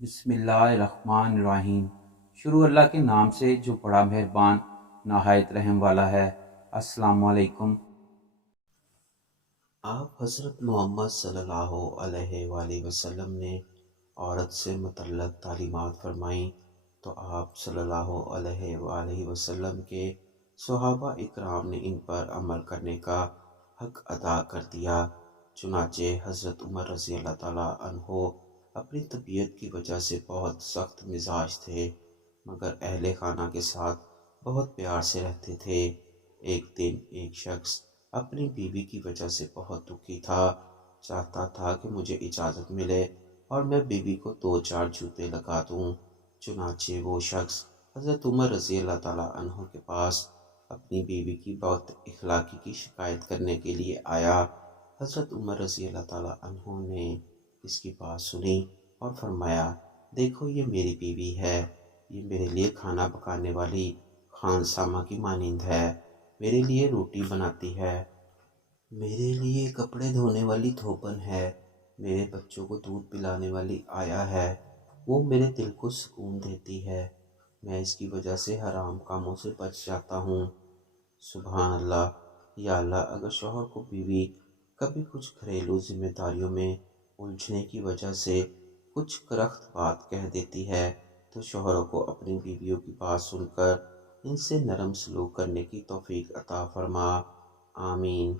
بسم اللہ الرحمن الرحیم۔ شروع اللہ کے نام سے جو بڑا مہربان نہایت رحم والا ہے۔ السلام علیکم۔ آپ حضرت محمد صلی اللہ علیہ وآلہ وسلم نے عورت سے متعلق تعلیمات فرمائیں تو آپ صلی اللہ علیہ وآلہ وسلم کے صحابہ اکرام نے ان پر عمل کرنے کا حق ادا کر دیا۔ چنانچہ حضرت عمر رضی اللہ تعالیٰ عنہ اپنی طبیعت کی وجہ سے بہت سخت مزاج تھے، مگر اہل خانہ کے ساتھ بہت پیار سے رہتے تھے۔ ایک دن ایک شخص اپنی بیوی کی وجہ سے بہت دکھی تھا، چاہتا تھا کہ مجھے اجازت ملے اور میں بیوی کو دو چار جوتے لگا دوں۔ چنانچہ وہ شخص حضرت عمر رضی اللہ تعالیٰ عنہ کے پاس اپنی بیوی کی بد اخلاقی کی شکایت کرنے کے لیے آیا۔ حضرت عمر رضی اللہ تعالیٰ عنہ نے اس کی بات سنی اور فرمایا، دیکھو یہ میری بیوی ہے، یہ میرے لیے کھانا پکانے والی خانسامہ کی مانند ہے، میرے لیے روٹی بناتی ہے، میرے لیے کپڑے دھونے والی تھوپن ہے، میرے بچوں کو دودھ پلانے والی آیا ہے، وہ میرے دل کو سکون دیتی ہے، میں اس کی وجہ سے حرام کاموں سے بچ جاتا ہوں۔ سبحان اللہ۔ یا اللہ، اگر شوہر کو بیوی کبھی کچھ گھریلو ذمہ داریوں میں الجھنے کی وجہ سے کچھ کرخت بات کہہ دیتی ہے تو شوہروں کو اپنی بیویوں کی بات سن کر ان سے نرم سلوک کرنے کی توفیق عطا فرما۔ آمین۔